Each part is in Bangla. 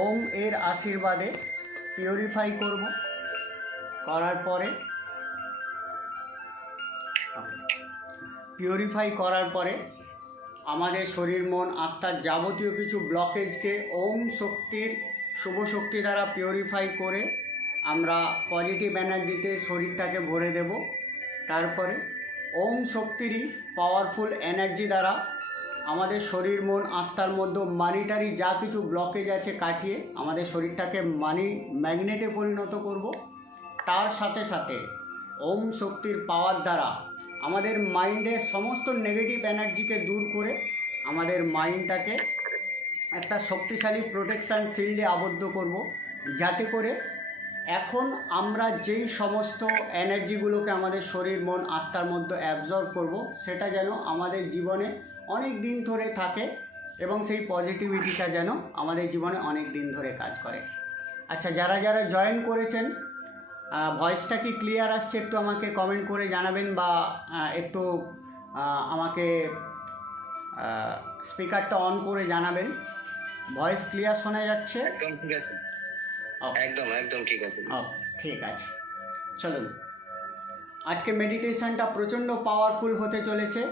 ওম এর আশীর্বাদে পিউরিফাই করব। করার পরে আমাদের শরীর মন আত্মার যাবতীয় কিছু ব্লকেজকে ওম শক্তির শুভ শক্তি দ্বারা পিউরিফাই করে আমরা পজিটিভ এনার্জিতে শরীরটাকে ভরে দেব। তারপরে ওম শক্তিরই পাওয়ারফুল এনার্জি দ্বারা আমাদের শরীর মন আত্মার মধ্যে মানিটারি যা কিছু ব্লকেজ আছে কাটিয়ে আমাদের শরীরটাকে মানি ম্যাগনেটে পরিণত করব। তার সাথে সাথে ওম শক্তির পাওয়ার দ্বারা আমাদের মাইন্ডের সমস্ত নেগেটিভ এনার্জিকে দূর করে আমাদের মাইন্ডটাকে একটা শক্তিশালী প্রোটেকশান শিল্ডে আবদ্ধ করব, যাতে করে এখন আমরা যেই সমস্ত এনার্জিগুলোকে আমাদের শরীর মন আত্মার মধ্যে অ্যাবজর্ব করব, সেটা যেন আমাদের জীবনে অনেক দিন ধরে থাকে এবং সেই পজিটিভিটিটা যেন আমাদের জীবনে অনেক দিন ধরে কাজ করে। আচ্ছা, যারা যারা জয়েন করেছেন, ভয়েসটা কি ক্লিয়ার আসছে একটু আমাকে কমেন্ট করে জানাবেন, বা একটু আমাকে স্পিকারটা অন করে জানাবেন। ভয়েস ক্লিয়ার শোনা যাচ্ছে? একদম ঠিক আছে, একদম ঠিক আছে। ঠিক আছে, চলুন। আজকে মেডিটেশনটা প্রচণ্ড পাওয়ারফুল হতে চলেছে,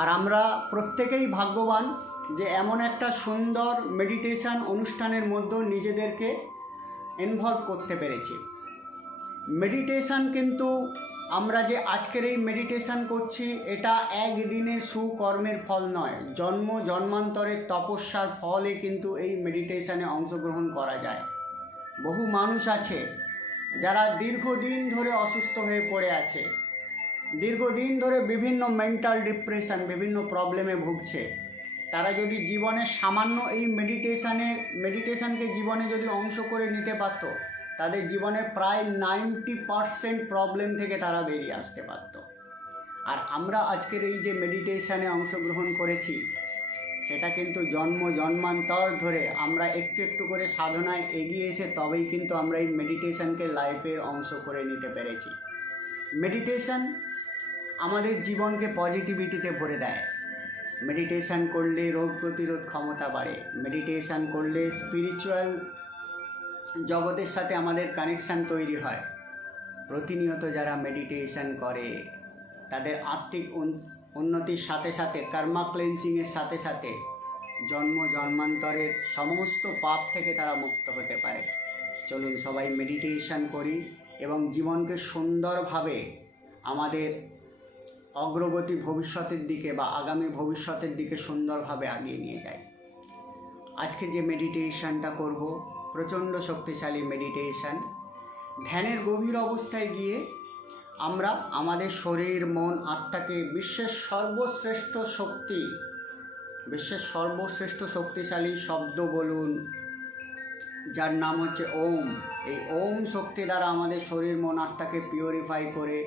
আর আমরা প্রত্যেকেই ভাগ্যবান যে এমন একটা সুন্দর মেডিটেশন অনুষ্ঠানের মধ্যে নিজেদেরকে ইনভলভ করতে পেরেছি। মেডিটেশন কিন্তু আমরা যে আজকের এই মেডিটেশন করছি, এটা একদিনের সুকর্মের ফল নয়, জন্ম জন্মান্তরের তপস্যার ফলে কিন্তু এই মেডিটেশনে অংশগ্রহণ করা যায়। বহু মানুষ আছে যারা দীর্ঘদিন ধরে অসুস্থ হয়ে পড়ে আছে, দীর্ঘদিন ধরে বিভিন্ন মেন্টাল ডিপ্রেশন, বিভিন্ন প্রবলেমে ভুগছে। তারা যদি জীবনে সামান্য এই মেডিটেশনকে জীবনে যদি অংশ করে নিতে পারত, তাদের জীবনে প্রায় 90% প্রবলেম থেকে তারা বেরিয়ে আসতে পারত। আর আমরা আজকের এই যে মেডিটেশনে অংশগ্রহণ করেছি, সেটা কিন্তু জন্ম জন্মান্তর ধরে আমরা একটু একটু করে সাধনায় এগিয়ে এসে তবেই কিন্তু আমরা এই মেডিটেশনকে লাইফের অংশ করে নিতে পেরেছি। মেডিটেশন আমাদের জীবনকে পজিটিভিটিতে ভরে দেয়। মেডিটেশন করলে রোগ প্রতিরোধ ক্ষমতা বাড়ে। মেডিটেশন করলে স্পিরিচুয়াল জগতের সাথে আমাদের কানেকশান তৈরি হয়। প্রতিনিয়ত যারা মেডিটেশন করে তাদের আত্মিক উন্নতির সাথে সাথে, কর্মা ক্লেন্সিংয়ের সাথে সাথে জন্ম জন্মান্তরের সমস্ত পাপ থেকে তারা মুক্ত হতে পারে। চলুন সবাই মেডিটেশন করি এবং জীবনকে সুন্দরভাবে আমাদের অগ্রগতি ভবিষ্যতের দিকে বা আগামী ভবিষ্যতের দিকে সুন্দরভাবে এগিয়ে নিয়ে যাই। আজকে যে মেডিটেশনটা করব, প্রচণ্ড শক্তিশালী মেডিটেশন। ধ্যানের গভীর অবস্থায় গিয়ে আমরা আমাদের শরীর মন আত্মাকে বিশ্বের সর্বশ্রেষ্ঠ শক্তিশালী শব্দ বলুন, যার নাম হচ্ছে ওম। এই ওম শক্তি দ্বারা আমাদের শরীর মন আত্মাকে পিউরিফাই করে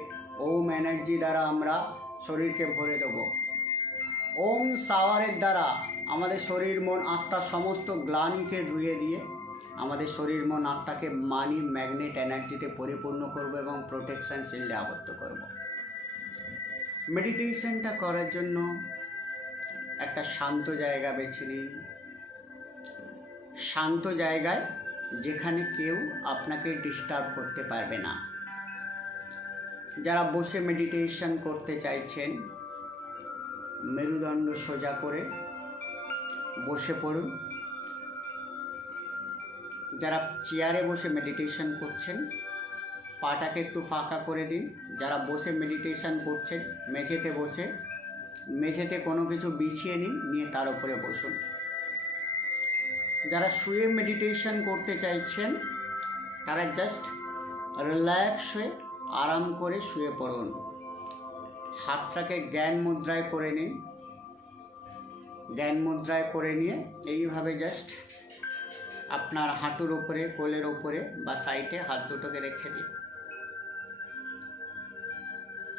ওম এনার্জি দ্বারা আমরা শরীরকে ভরে দেব। ওম শাওয়ারের দ্বারা আমাদের শরীর মন আত্মার সমস্ত গ্লানিকে ধুয়ে দিয়ে আমাদের শরীর মন আত্মাকে মানি ম্যাগনেট এনার্জিতে পরিপূর্ণ করব এবং প্রোটেকশন শিল্ডে আবদ্ধ করব। মেডিটেশনটা করার জন্য একটা শান্ত জায়গা বেছে নিন। শান্ত জায়গায় যেখানে কেউ আপনাকে ডিস্টার্ব করতে পারবে না। যারা বসে মেডিটেশন করতে চাইছেন, মেরুদণ্ড সোজা করে বসে পড়ুন। যারা চেয়ারে বসে মেডিটেশন করছেন, পাটাকে একটু ফাঁকা করে দিন। যারা বসে মেডিটেশন করছেন, মেঝেতে কোনো কিছু বিছিয়ে নিয়ে তার উপরে বসুন। যারা শুয়ে মেডিটেশন করতে চাইছেন, তারা জাস্ট রিল্যাক্স হয়ে আরাম করে শুয়ে পড়ুন। হাতটাকে জ্ঞান মুদ্রায় করে নিন। জ্ঞান মুদ্রায় করে নিয়ে এইভাবে জাস্ট আপনার হাঁটুর ওপরে, কোলের ওপরে বা সাইডে হাত দুটোকে রেখে দিন।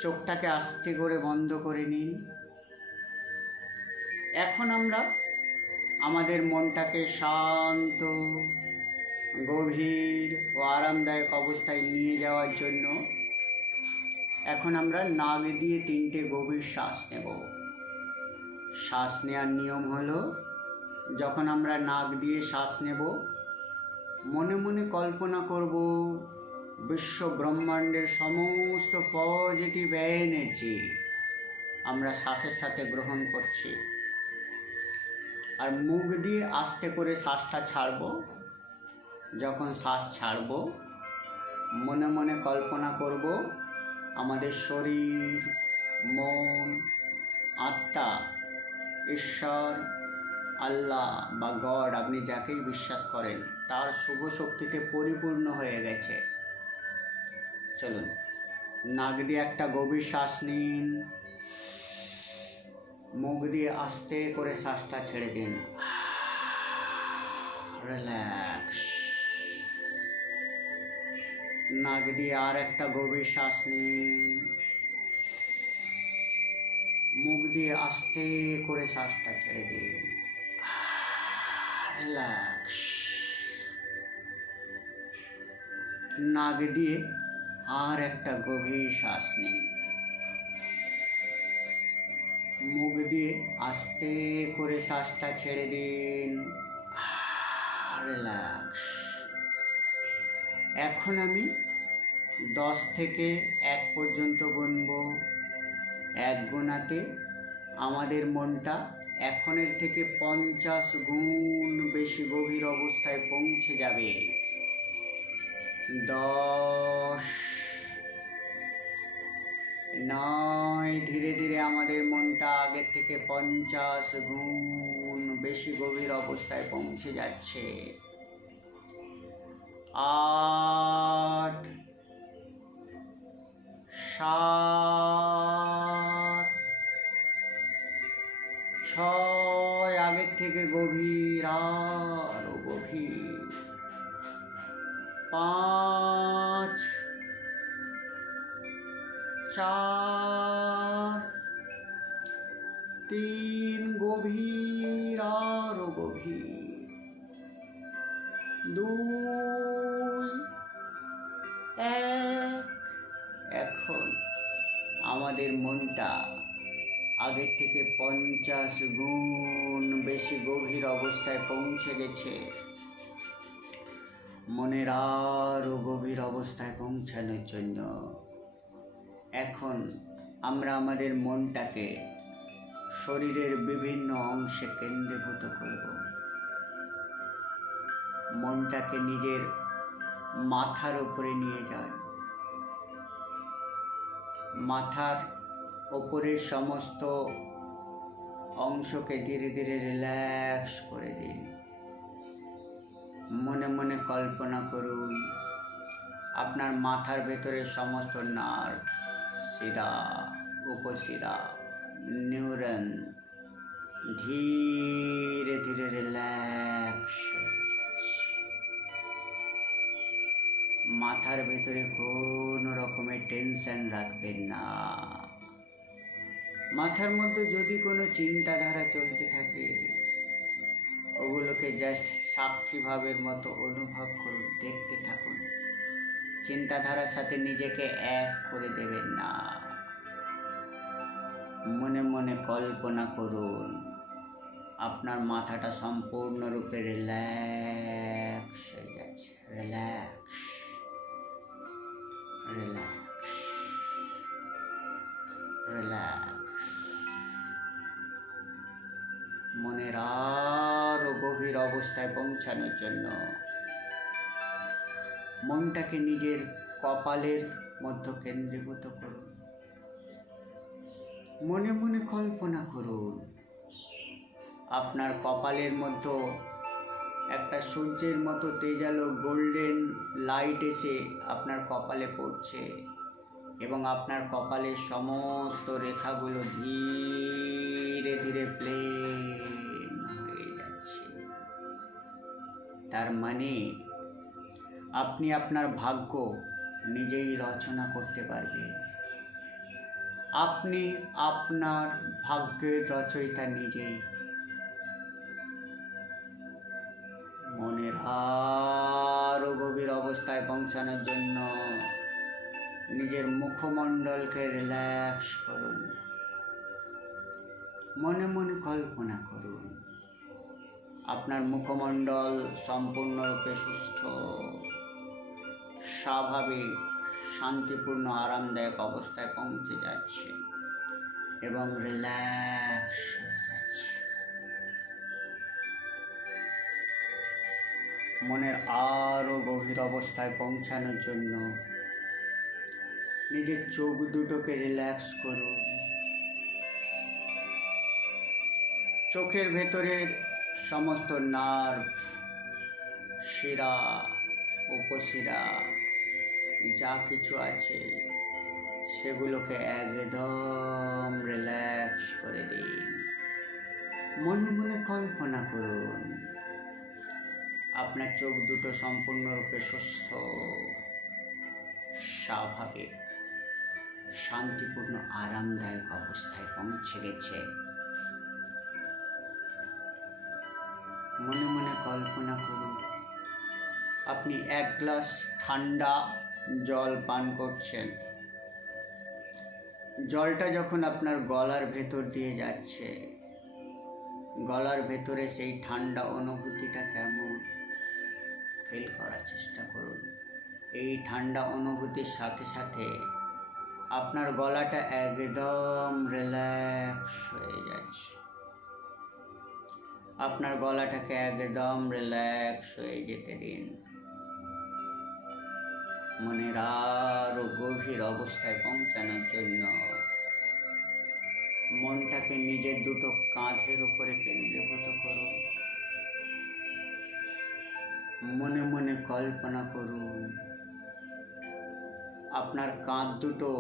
চোখটাকে আস্তে করে বন্ধ করে নিন। এখন আমরা আমাদের মনটাকে শান্ত, গভীর ও আরামদায়ক অবস্থায় নিয়ে যাওয়ার জন্য এখন আমরা নাক দিয়ে 3টে গভীর শ্বাস নেব। শ্বাস নেওয়ার নিয়ম হলো, যখন আমরা নাক দিয়ে শ্বাস নেব মনে মনে কল্পনা করব বিশ্ব ব্রহ্মাণ্ডের সমস্ত পজিটিভ এনার্জি আমরা শ্বাসের সাথে গ্রহণ করছি। আর মুখ দিয়ে আস্তে করে শ্বাসটা ছাড়ব। যখন শ্বাস ছাড়ব, মনে মনে কল্পনা করব আমাদের শরীর, মন, আত্মা, ঈশ্বর, আল্লাহ বা গড, আপনি যাকেই বিশ্বাস করেন, তার শুভ শক্তিতে পরিপূর্ণ হয়ে গেছে। চলুন, নাক দিয়ে একটা গভীর শ্বাস নিন, মুখ দিয়ে আস্তে করে শ্বাসটা ছেড়ে দিন। রিল্যাক্স। নাক দিয়ে আর একটা গভীর শ্বাস নিন, মুখ দিয়ে আস্তে করে শ্বাসটা ছেড়ে দিন। রিল্যাক্স। নাক দিয়ে আর একটা গভীর শ্বাস নিন, মুখ দিয়ে আস্তে করে শ্বাসটা ছেড়ে দিন। রিল্যাক্স। এখন আমি 10 থেকে 1 পর্যন্ত গুনব। 1 গোনাতে আমাদের মনটা এখনের থেকে 50 গুণ বেশি গভীর অবস্থায় পৌঁছে যাবে। 10, 9, ধীরে ধীরে আমাদের মনটা আগের থেকে 50 গুণ বেশি গভীর অবস্থায় পৌঁছে যাচ্ছে। 8, 7, 6, আগের থেকে গভীর, আরো গভীর। 5, 4, 3, গভীর, আরো গভীর। 2, 1। এখন আমাদের মনটা আগের থেকে 50 গুণ বেশি গভীর অবস্থায় পৌঁছে গেছে। মনের আরো গভীর অবস্থায় পৌঁছানোর জন্য এখন আমরা আমাদের মনটাকে শরীরের বিভিন্ন অংশে কেন্দ্রীভূত করব। মনটাকে নিজের মাথার উপরে নিয়ে যান। মাথার ওপরের সমস্ত অংশকে ধীরে ধীরে রিল্যাক্স করে দিন। মনে মনে কল্পনা করুন আপনার মাথার ভেতরে সমস্ত নার্ভ, শিরা, উপশিরা, নিউরন ধীরে ধীরে রিল্যাক্স হয়ে যাচ্ছে। মাথার ভেতরে কোনো রকমের টেনশন রাখবেন না। মাথার মধ্যে যদি কোনো চিন্তাধারা চলতে থাকে, ওগুলোকে জাস্ট সাক্ষী ভাবের মতো অনুভব করুন, দেখতে থাকুন। চিন্তাধারার সাথে নিজেকে এক করে দেবেন না। মনে মনে কল্পনা করুন আপনার মাথাটা সম্পূর্ণরূপে রিল্যাক্স হয়ে যাচ্ছে। Relax, relax, relax. মনের আরো গভীর অবস্থায় পৌঁছানোর জন্য মনটাকে নিজের কপালের মধ্যে কেন্দ্রীভূত করুন। মনে মনে কল্পনা করুন আপনার কপালের মধ্যে একটা সূর্যের মতো তেজালো গোল্ডেন লাইট এসে আপনার কপালে পড়ছে এবং আপনার কপালের সমস্ত রেখাগুলো ধীরে ধীরে প্লেন হয়ে যাচ্ছে। তার মানে আপনি আপনার ভাগ্য নিজেই রচনা করতে পারবেন। আপনি আপনার ভাগ্যের রচয়িতা নিজেই। মনের আরো গভীর অবস্থায় পৌঁছানোর জন্য নিজের মুখমণ্ডলকে রিল্যাক্স করুন। মনে মনে কল্পনা করুন আপনার মুখমণ্ডল সম্পূর্ণরূপে সুস্থ, স্বাভাবিক, শান্তিপূর্ণ, আরামদায়ক অবস্থায় পৌঁছে যাচ্ছে এবং রিল্যাক্স হয়ে যাচ্ছে। মনের আরও গভীর অবস্থায় পৌঁছানোর জন্য নিজের চোখ দুটোকে রিল্যাক্স করুন। চোখের ভেতরের সমস্ত নার্ভ, শিরা, উপশিরা যা কিছু আছে সেগুলোকে একদম রিল্যাক্স করে দিন। মনে মনে কল্পনা করুন আপনার চোখ দুটো সম্পূর্ণরূপে সুস্থ, স্বাভাবিক, শান্তিপূর্ণ, আরামদায়ক অবস্থায় পৌঁছে গেছে। মনে মনে কল্পনা করুন আপনি এক গ্লাস ঠান্ডা জল পান করছেন। জলটা যখন আপনার গলার ভেতর দিয়ে যাচ্ছে, গলার ভেতরে সেই ঠান্ডা অনুভূতিটা কেমন ফিল করার চেষ্টা করুন। এই ঠান্ডা অনুভূতির সাথে সাথে আপনার গলাটা একদম রিল্যাক্স হয়ে যাচ্ছে। আপনার গলাটাকে একদম রিল্যাক্স হয়ে যেতে দিন। মনের আরও গভীর অবস্থায় পৌঁছানোর জন্য মনটাকে নিজের দুটো কাঁধের উপরে কেন্দ্রীভূত করুন। মনে মনে কল্পনা করুন আপনার কাঁধ দুটো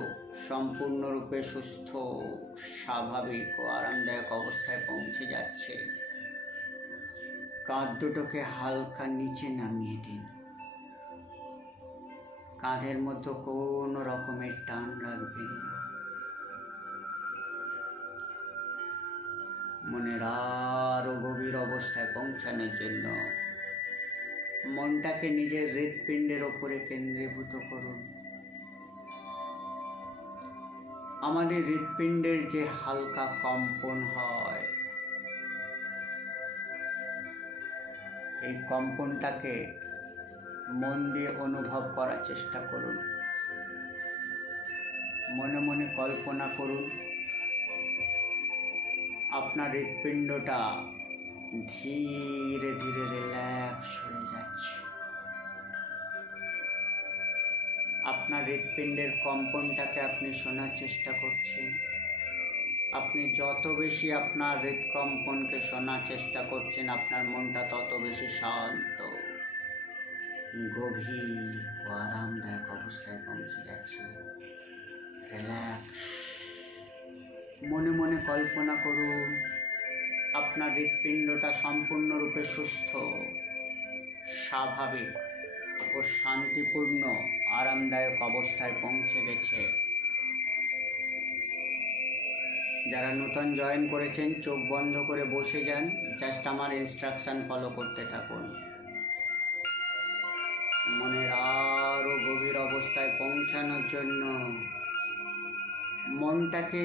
সম্পূর্ণরূপে সুস্থ, স্বাভাবিক ও আরামদায়ক অবস্থায় পৌঁছে যাচ্ছে। কাঁধ দুটোকে হালকা নিচে নামিয়ে দিন। কাঁধের মধ্যে কোনো রকমের টান রাখবেন না। মনের আরও গভীর অবস্থায় পৌঁছানোর জন্য মনটাকে নিজের হৃৎপিণ্ডের ওপরে কেন্দ্রীভূত করুন। আমাদের হৃৎপিণ্ডের যে হালকা কম্পন হয়, এই কম্পনটাকে মন দিয়ে অনুভব করার চেষ্টা করুন। মনে মনে কল্পনা করুন আপনার হৃৎপিণ্ডটা ধীরে ধীরে রিল্যাক্স হয়ে যাচ্ছে। আপনার হৃৎপিণ্ডের কম্পনটাকে আপনি শোনার চেষ্টা করছেন। আপনি যত বেশি আপনার হৃৎকম্পনকে শোনার চেষ্টা করছেন, আপনার মনটা তত বেশি শান্ত, গভীর ও আরামদায়ক অবস্থায় পৌঁছে যাচ্ছে। রিল্যাক্স। মনে মনে কল্পনা করুন আপনার হৃৎপিণ্ডটা সম্পূর্ণরূপে সুস্থ, স্বাভাবিক ও শান্তিপূর্ণ, আরামদায়ক অবস্থায় পৌঁছে গেছে। যারা নতুন জয়েন করেছেন চোখ বন্ধ করে বসে যান, জাস্ট আমার ইনস্ট্রাকশন ফলো করতে থাকুন। মনের আরও গভীর অবস্থায় পৌঁছানোর জন্য মনটাকে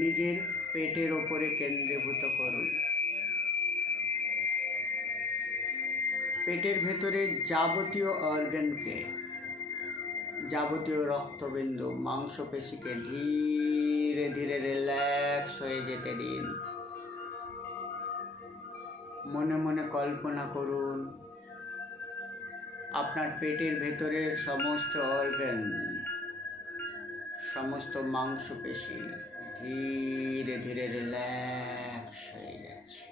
নিজের পেটের ওপরে কেন্দ্রীভূত করুন। পেটের ভেতরে যাবতীয় অর্গানকে, যাবতীয় রক্তবিন্দু, মাংসপেশিকে ধীরে ধীরে রিল্যাক্স হয়ে যেতে দিন। মনে মনে কল্পনা করুন আপনার পেটের ভেতরের সমস্ত অর্গান, সমস্ত মাংসপেশি ধীরে ধীরে রিল্যাক্স হয়ে যাচ্ছে।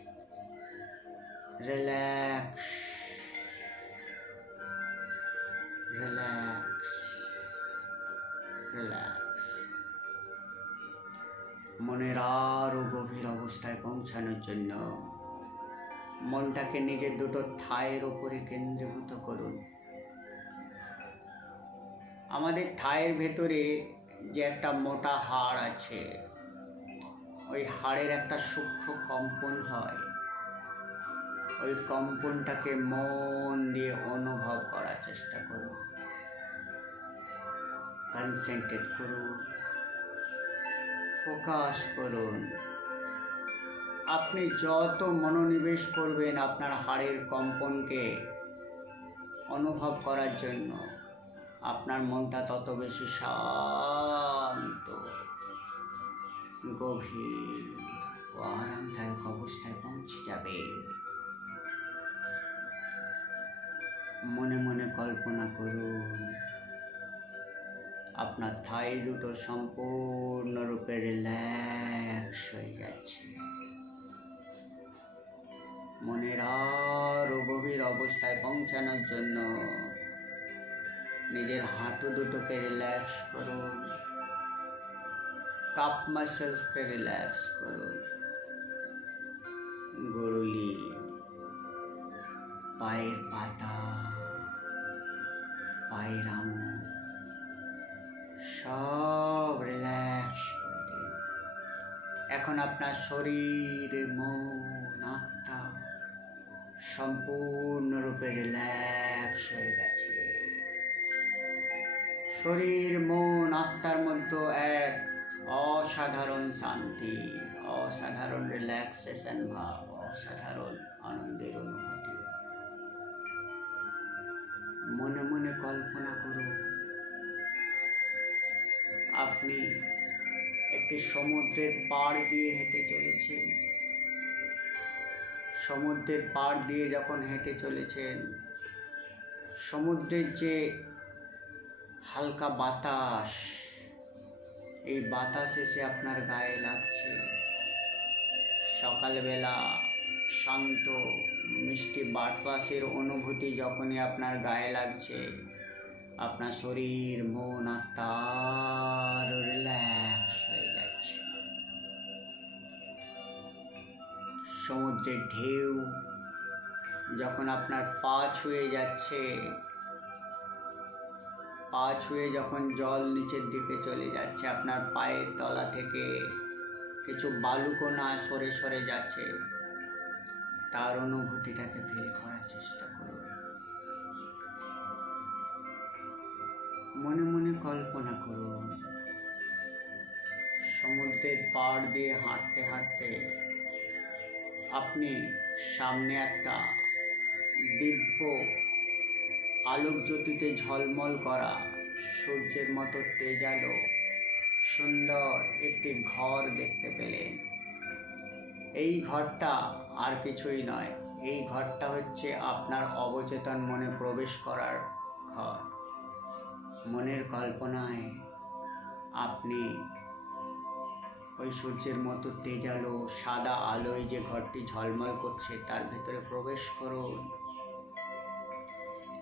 Relax, relax, relax. মনের আরও গভীর অবস্থায় পৌঁছানোর জন্য মনটাকে নিজের দুটো থায়ের ওপরে কেন্দ্রীভূত করুন। আমাদের থায়ের ভেতরে যে একটা মোটা হাড় আছে, ওই হাড়ের একটা সূক্ষ্ম কম্পন হয়। ওই কম্পনটাকে মন দিয়ে অনুভব করার চেষ্টা করুন। কনসেন্ট্রেট করুন, ফোকাস করুন। আপনি যত মনোনিবেশ করবেন আপনার হাড়ের কম্পনকে অনুভব করার জন্য, আপনার মনটা তত বেশি শান্ত, গভীর ও আরামদায়ক অবস্থায় পৌঁছে যাবে। মনে মনে কল্পনা করুন আপনার থাই দুটো সম্পূর্ণরূপে রিল্যাক্স হয়ে যাচ্ছে। মনের আরো গভীর অবস্থায় পৌঁছানোর জন্য নিজের হাঁটু দুটোকে রিল্যাক্স করুন, কাপ মাসেলসকে রিল্যাক্স করুন, গরুলি, পায়ের পাতা, পায়ের আঙুল সব রিল্যাক্স করে দিন। এখন আপনার শরীর, মন, আত্মা সম্পূর্ণরূপে রিল্যাক্স হয়ে গেছে। শরীর, মন, আত্মার মধ্যে এক অসাধারণ শান্তি, অসাধারণ রিল্যাক্সেশন ভাব, অসাধারণ আনন্দের অনুভূতি। মনে মনে কল্পনা করুন আপনি একটি সমুদ্রের পাড় দিয়ে হেঁটে চলেছেন। সমুদ্রের পাড় দিয়ে যখন হেঁটে চলেছেন, সমুদ্রের যে হালকা বাতাস, এই বাতাস এসে আপনার গায়ে লাগছে। সকালবেলা শান্ত মিষ্টি বাতাসের অনুভূতি যখনই আপনার গায়ে লাগছে, আপনার শরীর, মন, আত্মা আরো রিল্যাক্স হয়ে যাচ্ছে। সমুদ্রের ঢেউ যখন আপনার পা ছুঁয়ে যাচ্ছে, পা ছুঁয়ে যখন জল নিচের দিকে চলে যাচ্ছে, আপনার পায়ের তলা থেকে কিছু বালুকণা সরে সরে যাচ্ছে, তার অনুভূতিটাকে ফিল করার চেষ্টা করুন। মনে মনে কল্পনা করুন সমুদ্রের পাড় দিয়ে হাঁটতে হাঁটতে আপনি সামনে একটা দিব্য আলোক জ্যোতিতে ঝলমল করা সূর্যের মতো তেজালো সুন্দর একটি ঘর দেখতে পেলেন। এই ঘরটা আর কিছুই নয়, এই ঘরটা হচ্ছে আপনার অবচেতন মনে প্রবেশ করার ঘর। মনের কল্পনায় আপনি ওই সূর্যের মতো তেজালো সাদা আলোয় যে ঘরটি ঝলমল করছে তার ভেতরে প্রবেশ করুন।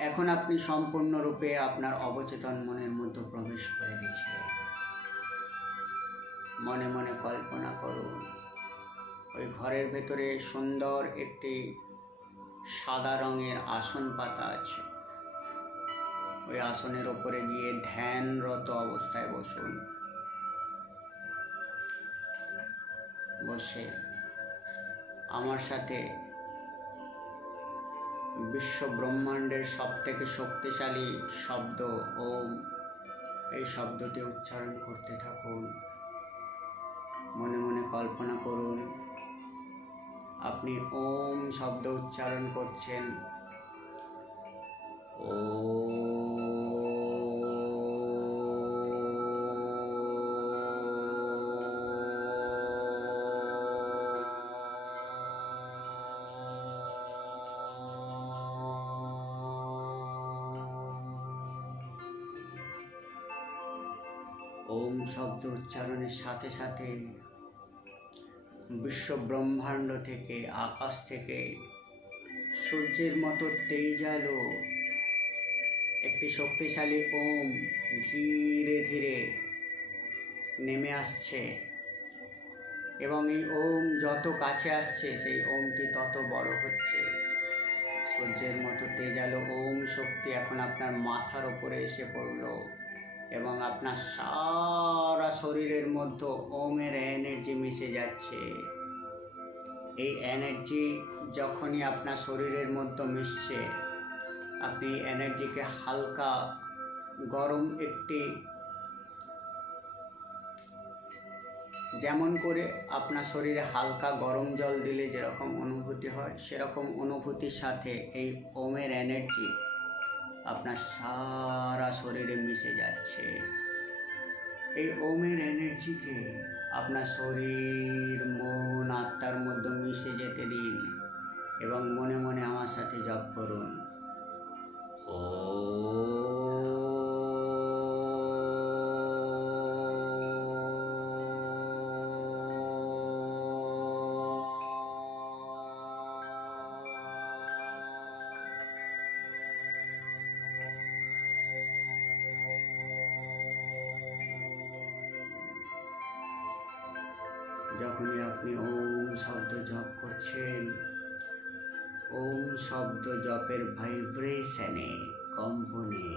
এখন আপনি সম্পূর্ণরূপে আপনার অবচেতন মনের মধ্যে প্রবেশ করে গেছে। মনে মনে কল্পনা করুন ওই ঘরের ভেতরে সুন্দর একটি সাদা রঙের আসন পাতা আছে। ওই আসনের ওপরে গিয়ে ধ্যানরত অবস্থায় বসুন। বসে আমার সাথে বিশ্ব ব্রহ্মাণ্ডের সবথেকে শক্তিশালী শব্দ ওম, এই শব্দটি উচ্চারণ করতে থাকুন। মনে মনে কল্পনা করুন আপনি ওম শব্দ উচ্চারণ করছেন। ওম শব্দ উচ্চারণের সাথে সাথে বিশ্ব ব্রহ্মাণ্ড থেকে, আকাশ থেকে সূর্যের মতো তেজালো একটি শক্তিশালী ওম ধীরে ধীরে নেমে আসছে এবং এই ওম যত কাছে আসছে সেই ওমটি তত বড় হচ্ছে। সূর্যের মতো তেজালো ওম শক্তি এখন আপনার মাথার ওপরে এসে পড়ল এবং আপনার সারা শরীরের মধ্যে ওমের এনার্জি মিশে যাচ্ছে। এই এনার্জি যখনই আপনার শরীরের মধ্যে মিশছে, আপনি এনার্জিকে হালকা গরম একটি যেমন করে আপনার শরীরে হালকা গরম জল দিলে যেরকম অনুভূতি হয়, সেরকম অনুভূতির সাথে এই ওমের এনার্জি আপনার সারা শরীরে মিশে যাচ্ছে। এই ওমের এনার্জিকে আপনার শরীর, মন, আত্মার মধ্যে মিশে যেতে দিন এবং মনে মনে আমার সাথে জপ করুন। ও যখনই আপনি ওম শব্দ জপ করছেন, ওম শব্দ জপের ভাইব্রেশনে, কম্পনে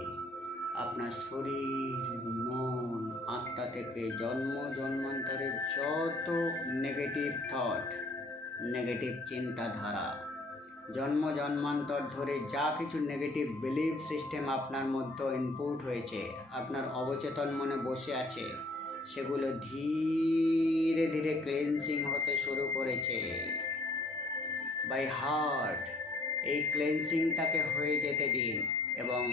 আপনার শরীর, মন, আত্মা থেকে জন্ম জন্মান্তরের যত নেগেটিভ থট, নেগেটিভ চিন্তাধারা, জন্ম জন্মান্তর ধরে যা কিছু নেগেটিভ বিলিফ সিস্টেম আপনার মধ্যে ইনপুট হয়েছে, আপনার অবচেতন মনে বসে আছে, সেগুলো ধীরে ধীরে ক্লেন্সিং হতে শুরু করেছে বাই হার্ট। এই ক্লেন্সিংটাকে হয়ে যেতে দিন এবং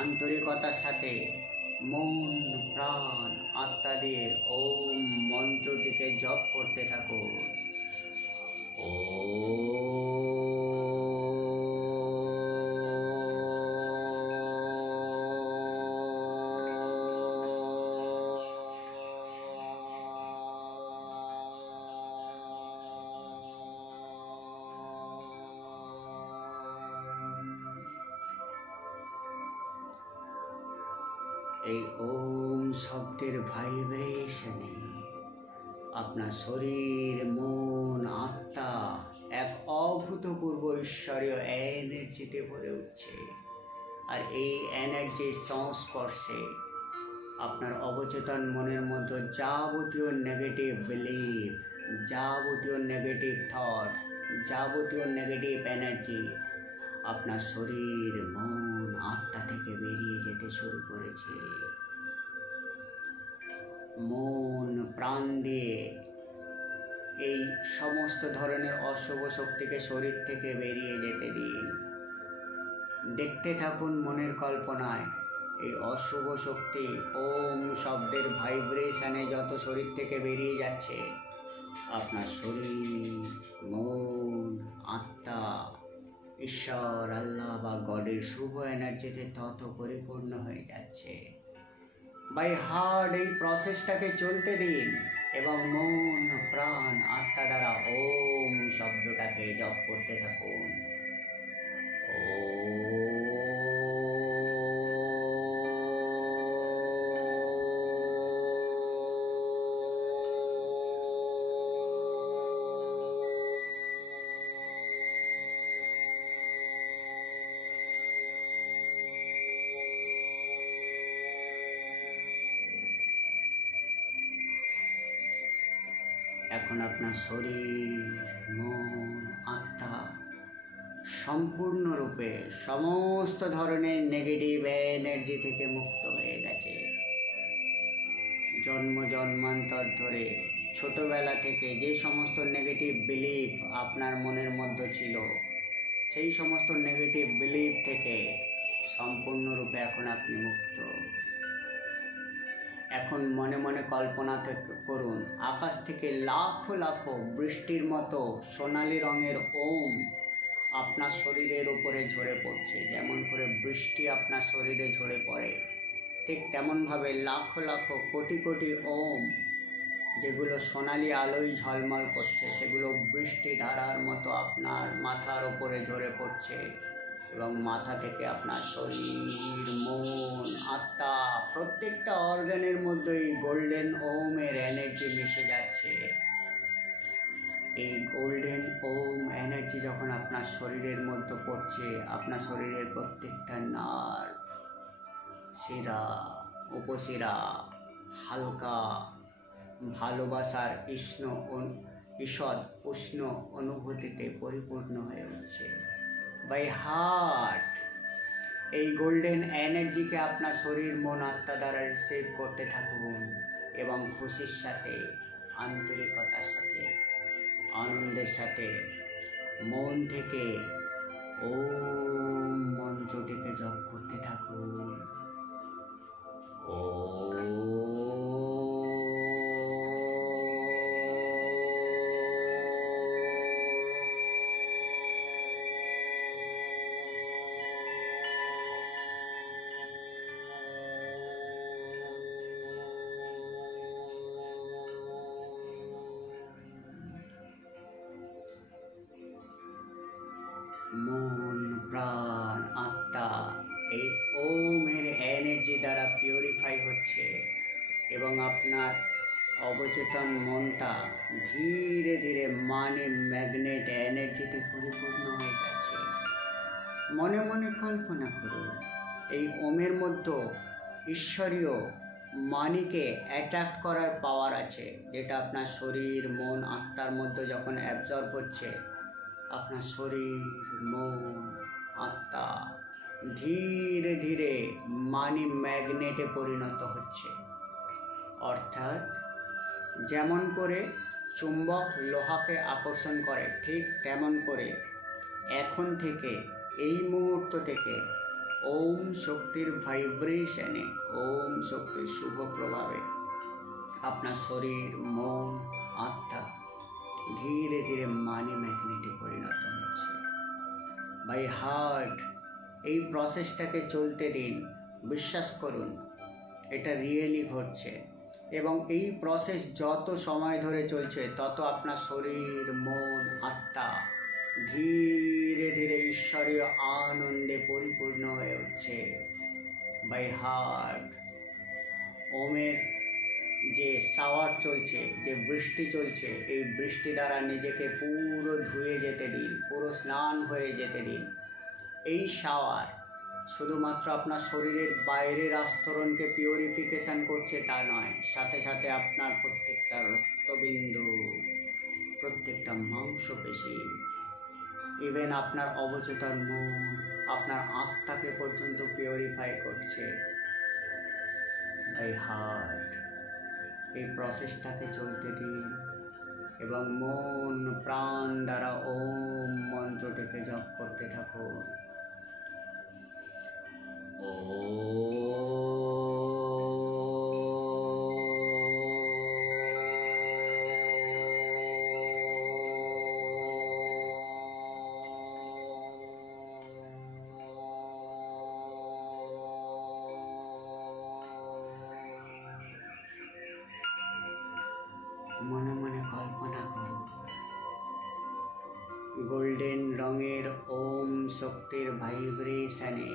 আন্তরিকতার সাথে মন, প্রাণ, আত্মা দিয়ে ওম মন্ত্রটিকে জপ করতে থাকুন। ও এই ওম শব্দের ভাইব্রেশনে আপনার শরীর, মন, আত্মা এক অভূতপূর্ব ঈশ্বরীয় এনার্জিতে ভরে উঠছে। আর এই এনার্জির সংস্পর্শে আপনার অবচেতন মনের মধ্যে যাবতীয় নেগেটিভ বিলিফ, যাবতীয় নেগেটিভ থট, যাবতীয় নেগেটিভ এনার্জি আপনার শরীর, মন, আত্মা থেকে বেরিয়ে যেতে শুরু করেছে। মন, প্রাণ দিয়ে এই সমস্ত ধরনের অশুভ শক্তিকে শরীর থেকে বেরিয়ে যেতে দিন। দেখতে থাকুন মনের কল্পনায় এই অশুভ শক্তি ওম শব্দের ভাইব্রেশনে যত শরীর থেকে বেরিয়ে যাচ্ছে, আপনার শরীর, মন, আত্মা ঈশ্বর, আল্লাহ বা গডের শুভ এনার্জিতে তত পরিপূর্ণ হয়ে যাচ্ছে। বাই হার্ট এই প্রসেসটাকে চলতে দিন এবং মন, প্রাণ, আত্মা দ্বারা ওম শব্দটাকে জপ করতে থাকুন। এখন আপনার শরীর, মন, আত্মা সম্পূর্ণরূপে সমস্ত ধরনের নেগেটিভ এনার্জি থেকে মুক্ত হয়ে গেছে। জন্ম জন্মান্তর ধরে ছোটবেলা থেকে যে সমস্ত নেগেটিভ বিলিফ আপনার মনের মধ্যে ছিল, সেই সমস্ত নেগেটিভ বিলিফ থেকে সম্পূর্ণরূপে এখন আপনি মুক্ত। এখন মনে মনে কল্পনা করুন, আকাশ থেকে লাখো লাখো বৃষ্টির মতো সোনালি রঙের ওম আপনার শরীরের উপরে ঝরে পড়ছে। যেমন করে বৃষ্টি আপনার শরীরে ঝরে পড়ে, ঠিক তেমনভাবে লাখো লাখো কোটি কোটি ওম, যেগুলো সোনালি আলোয় ঝলমল করছে, সেগুলো বৃষ্টি ধারার মতো আপনার মাথার ওপরে ঝরে পড়ছে এবং মাথা থেকে আপনার শরীর, মন, আত্মা প্রত্যেকটা অর্গানের মধ্যে এই গোল্ডেন ওমের এনার্জি মিশে যাচ্ছে। এই গোল্ডেন ওম এনার্জি যখন আপনার শরীরের মধ্যে পড়ছে, আপনার শরীরের প্রত্যেকটা নার্ভ, শিরা, উপশিরা হালকা ভালোবাসার ঈষৎ উষ্ণ অনুভূতিতে পরিপূর্ণ হয়ে উঠছে। বাই হার্ট এই গোল্ডেন এনার্জিকে আপনার শরীর, মন, আত্মা দ্বারা রিসিভ করতে থাকুন এবং খুশির সাথে আন্তরিকতার সাথে, আনন্দের সাথে, মন থেকে ওম মন্ত্রটিকে জপ করতে থাকুন। মন, প্রাণ, আত্মা এই ওমের এনার্জি দ্বারা পিউরিফাই হচ্ছে এবং আপনার অবচেতন মনটা ধীরে ধীরে মানি ম্যাগনেট এনার্জিতে পরিপূর্ণ হয়ে যাচ্ছে। মনে মনে কল্পনা করুন এই ওমের মধ্যে ঈশ্বরীয় মানিকে অ্যাট্রাক্ট করার পাওয়ার আছে, যেটা আপনার শরীর, মন, আত্মার মধ্যে যখন অ্যাবজর্ব হচ্ছে, আপনার শরীর, মন, আত্মা ধীরে ধীরে মানি ম্যাগনেটে পরিণত হচ্ছে। অর্থাৎ যেমন করে চুম্বক লোহাকে আকর্ষণ করে, ঠিক তেমন করে এখন থেকে, এই মুহূর্ত থেকে ওম শক্তির ভাইব্রেশনে, ওম শক্তির শুভ প্রভাবে আপনার শরীর, মন, আত্মা ধীরে ধীরে মানি ম্যাগনেটে পরিণত হচ্ছে। বাই হার্ট এই প্রসেসটাকে চলতে দিন, বিশ্বাস করুন এটা রিয়েলি ঘটছে এবং এই প্রসেস যত সময় ধরে চলছে তত আপনার শরীর, মন, আত্মা ধীরে ধীরে ঈশ্বরীয় আনন্দে পরিপূর্ণ হয়ে উঠছে। বাই হার্ট ওমের যে শাওয়ার চলছে, যে বৃষ্টি চলছে, এই বৃষ্টি দ্বারা নিজেকে পুরো ধুয়ে যেতে দিন, পুরো স্নান হয়ে যেতে দিন। এই শাওয়ার শুধুমাত্র আপনার শরীরের বাইরের আস্তরণকে পিউরিফিকেশন করছে তা নয়, সাথে সাথে আপনার প্রত্যেকটা রক্তবিন্দু, প্রত্যেকটা মাংসপেশি, ইভেন আপনার অবচেতন মন, আপনার আত্মাকে পর্যন্ত পিউরিফাই করছে। বাই হার্ট এই প্রসেসটাকে চলতে দিন এবং মন, প্রাণ দ্বারা ওম মন্ত্রটিকে জপ করতে থাকুন। মনে মনে কল্পনা করুন গোল্ডেন রঙের ওম শক্তির ভাইব্রেশনে,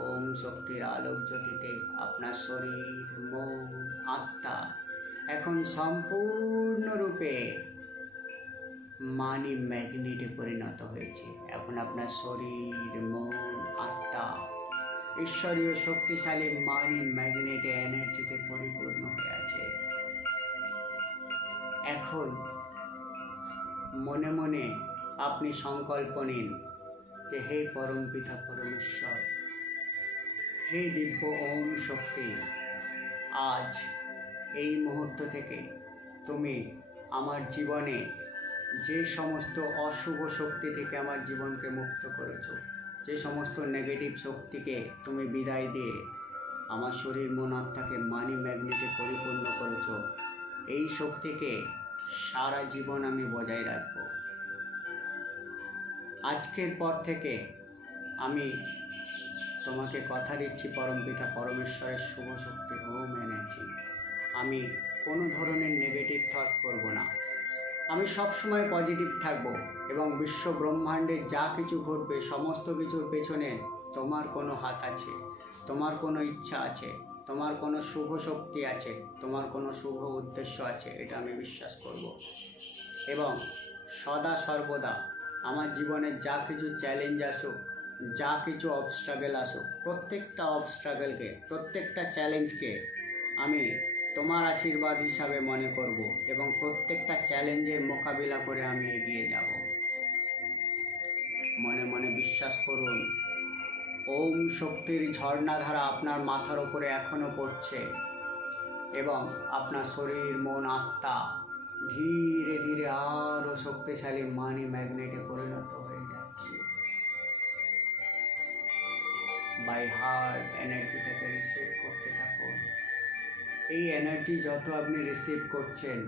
ওম শক্তির আলোক জ্যোতিতে আপনার শরীর, মন, আত্মা এখন সম্পূর্ণরূপে মানি ম্যাগনেটে পরিণত হয়েছে। এখন আপনার শরীর, মন, আত্মা ঈশ্বরীয় শক্তিশালী মানি ম্যাগনেটে এনার্জিতে পরিপূর্ণ হয়ে আছে। এখন মনে মনে আপনি সংকল্প নিন যে হে পরমপিতা পরমেশ্বর, হে দিব্য ওম শক্তি, আজ এই মুহূর্ত থেকে তুমি আমার জীবনে যে সমস্ত অশুভ শক্তি থেকে আমার জীবনকে মুক্ত করেছ, যে সমস্ত নেগেটিভ শক্তিকে তুমি বিদায় দিয়ে আমার শরীর, মন, আত্মাকে মানি ম্যাগনেটে পরিপূর্ণ করেছ, এই শক্তিকে সারা জীবন আমি বজায় রাখব। আজকের পর থেকে আমি তোমাকে কথা দিচ্ছি পরমপিতা পরমেশ্বরের শুভ শক্তি ওম এনার্জি, আমি কোনো ধরনের নেগেটিভ থট করব না। আমি সবসময় পজিটিভ থাকব এবং বিশ্ব ব্রহ্মাণ্ডে যা কিছু ঘটবে সমস্ত কিছুর পেছনে তোমার কোনো হাত আছে, তোমার কোনো ইচ্ছা আছে, তোমার কোনো শুভ শক্তি আছে, তোমার কোনো শুভ উদ্দেশ্য আছে, এটা আমি বিশ্বাস করব। এবং সদা সর্বদা আমার জীবনে যা কিছু চ্যালেঞ্জ আসুক, যা কিছু অবস্ট্রাগল আসুক, প্রত্যেকটা অবস্ট্রাগলকে, প্রত্যেকটা চ্যালেঞ্জকে আমি তোমার আশীর্বাদ হিসাবে মনে করব এবং প্রত্যেকটা চ্যালেঞ্জের মোকাবিলা করে আমি এগিয়ে যাব। মনে মনে বিশ্বাস করুন ওম শক্তির ঝর্ণাধারা আপনার মাথার ওপরে এখনও পড়ছে এবং আপনার শরীর, মন, আত্মা ধীরে ধীরে আরো শক্তিশালী মানি ম্যাগনেটে পরিণত হয়ে যাচ্ছে। বাই হার্ট এনার্জিটাকে রিসিভ করতে থাকুন। এই এনার্জি যত আপনি রিসিভ করছেন,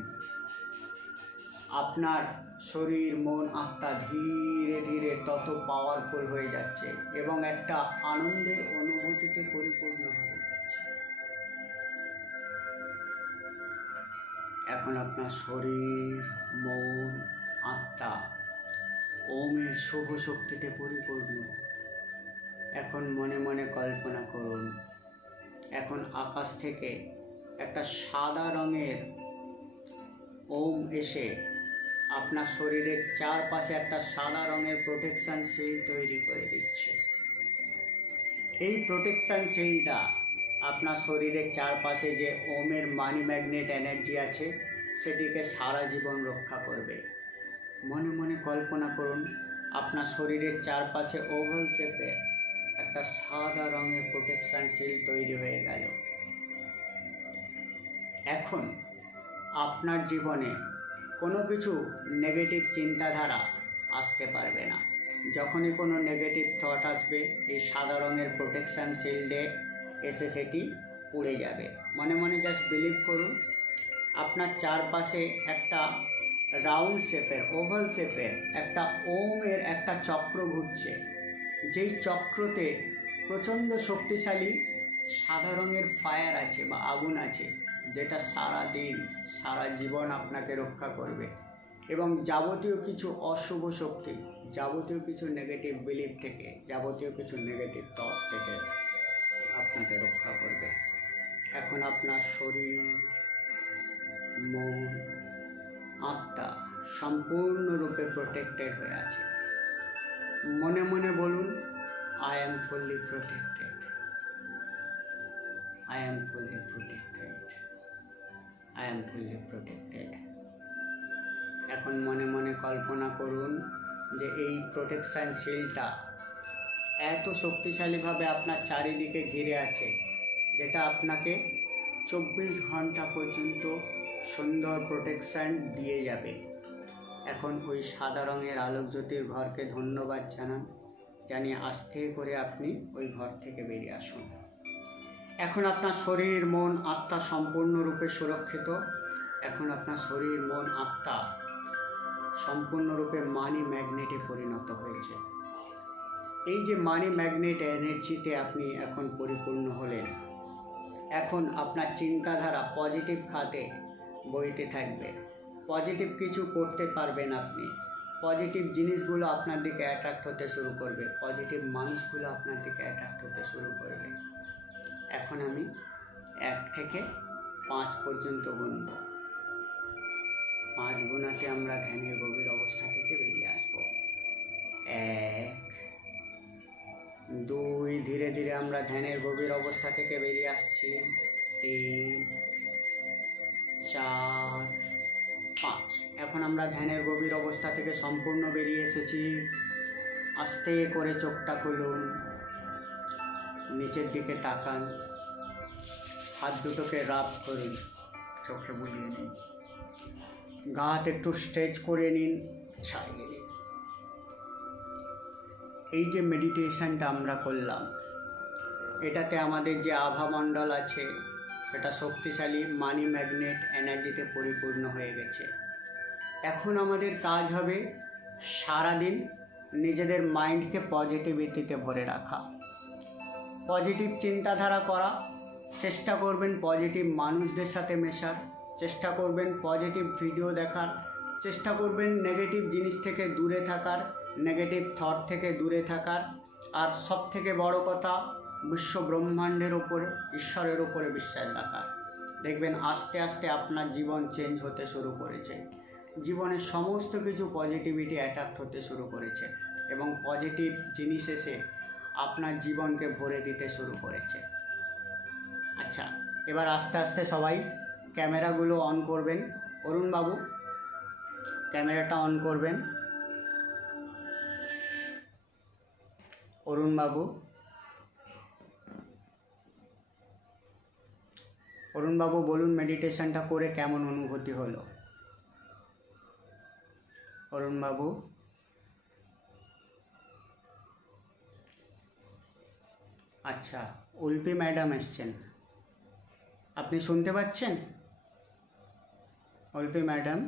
আপনার শরীর মন আত্মা ধীরে ধীরে তত পাওয়ারফুল হয়ে যাচ্ছে এবং একটা আনন্দের অনুভূতিতে পরিপূর্ণ হয়ে যাচ্ছে। এখন আপনার শরীর মন আত্মা ওমের শুভ শক্তিতে পরিপূর্ণ। এখন মনে মনে কল্পনা করুন, এখন আকাশ থেকে একটা সাদা রঙের ওম এসে আপনার শরীরের চারপাশে একটা সাদা রঙের প্রোটেকশন শিল্ড তৈরি করে দিচ্ছে। এই প্রোটেকশন শিল্ডটা আপনার শরীরের চারপাশে যে ওমের মানি ম্যাগনেট এনার্জি আছে সেটিকে সারা জীবন রক্ষা করবে। মনে মনে কল্পনা করুন, আপনার শরীরের চারপাশে ওভাল শেপের একটা সাদা রঙের প্রোটেকশন শিল্ড তৈরি হয়ে গেল। এখন আপনার জীবনে কোনো কিছু নেগেটিভ চিন্তাধারা আসতে পারবে না। যখনই কোনো নেগেটিভ থট আসবে, এই সাদা রঙের প্রোটেকশান শিল্ডে এসে সেটি উড়ে যাবে। মনে মনে জাস্ট বিলিভ করুন, আপনার চারপাশে একটা রাউন্ড শেপের ওভাল শেপের একটা ওমের একটা চক্র ঘুরছে, যেই চক্রতে প্রচণ্ড শক্তিশালী সাদা রঙের ফায়ার আছে বা আগুন আছে, যেটা সারা দিন সারা জীবন আপনাকে রক্ষা করবে এবং যাবতীয় কিছু অশুভ শক্তি, যাবতীয় কিছু নেগেটিভ বিলিফ থেকে, যাবতীয় কিছু নেগেটিভ থট থেকে আপনাকে রক্ষা করবে। এখন আপনার শরীর মন আত্মা সম্পূর্ণরূপে প্রোটেক্টেড হয়ে আছে। মনে মনে বলুন, I am fully protected, I am fully protected. I am fully protected. এখন মনে মনে কল্পনা করুন যে এই প্রোটেকশন শিল্ডটা এত শক্তিশালীভাবে আপনার চারিদিকে ঘিরে আছে, যেটা আপনাকে 24 ঘন্টা পর্যন্ত সুন্দর প্রোটেকশন দিয়ে যাবে। এখন ওই সাদা রঙের আলোক জ্যোতির ঘরকে ধন্যবাদ জানান, জানিয়ে আস্তে করে আপনি ওই ঘর থেকে বেরিয়ে আসুন। এখন আপনার শরীর মন আত্মা সম্পূর্ণরূপে সুরক্ষিত। এখন আপনার শরীর মন আত্মা সম্পূর্ণরূপে মানি ম্যাগনেটে পরিণত হয়েছে। এই যে মানি ম্যাগনেট এনার্জিতে আপনি এখন পরিপূর্ণ হলেন, এখন আপনার চিন্তাধারা পজিটিভ খাতে বইতে থাকবে। পজিটিভ কিছু করতে পারবেন আপনি। পজিটিভ জিনিসগুলো আপনার দিকে অ্যাট্রাক্ট হতে শুরু করবে, পজিটিভ মানুষগুলো আপনার দিকে অ্যাট্রাক্ট হতে শুরু করবে। এখন আমি 1 থেকে 5 পর্যন্ত গুনব। 5 গুণাতে আমরা ধ্যানের গভীর অবস্থা থেকে বেরিয়ে আসব। 1, 2, ধীরে ধীরে আমরা ধ্যানের গভীর অবস্থা থেকে বেরিয়ে আসছি। 3, 4, 5। এখন আমরা ধ্যানের গভীর অবস্থা থেকে সম্পূর্ণ বেরিয়ে এসেছি। আস্তে করে চোখটা খুলুন, নিচের দিকে তাকান, হাত দুটোকে রাব করুন, চোখে বুলিয়ে নিন, গা হাত একটু স্ট্রেচ করে নিন, ছাড়িয়ে নিন। এই যে মেডিটেশনটা আমরা করলাম, এটাতে আমাদের যে আভামণ্ডল আছে সেটা শক্তিশালী মানি ম্যাগনেট এনার্জিতে পরিপূর্ণ হয়ে গেছে। এখন আমাদের কাজ হবে সারাদিন নিজেদের মাইন্ডকে পজিটিভিটিতে ভরে রাখা, পজিটিভ চিন্তাধারা করা। চেষ্টা করবেন পজিটিভ মানুষদের সাথে মেশার, চেষ্টা করবেন পজিটিভ ভিডিও দেখার, চেষ্টা করবেন নেগেটিভ জিনিস থেকে দূরে থাকার, নেগেটিভ থট থেকে দূরে থাকার। আর সব থেকে বড় কথা, বিশ্ব ব্রহ্মাণ্ডের ওপরে, ঈশ্বরের ওপরে বিশ্বাস রাখার। দেখবেন আস্তে আস্তে আপনার জীবন চেঞ্জ হতে শুরু করেছে, জীবনের সমস্ত কিছু পজিটিভিটি অ্যাট্রাক্ট হতে শুরু করেছে এবং পজিটিভ জিনিস এসে আপনার জীবনকে ভরে দিতে শুরু করেছে। আচ্ছা, এবার আস্তে আস্তে সবাই ক্যামেরাগুলো অন করবেন। অরুণবাবু ক্যামেরাটা অন করবেন। অরুণবাবু, অরুণবাবু বলুন মেডিটেশনটা করে কেমন অনুভূতি হলো? অরুণবাবু, আচ্ছা, উল্পি ম্যাডাম এসছেন, আপনি শুনতে পাচ্ছেন? উল্পি ম্যাডাম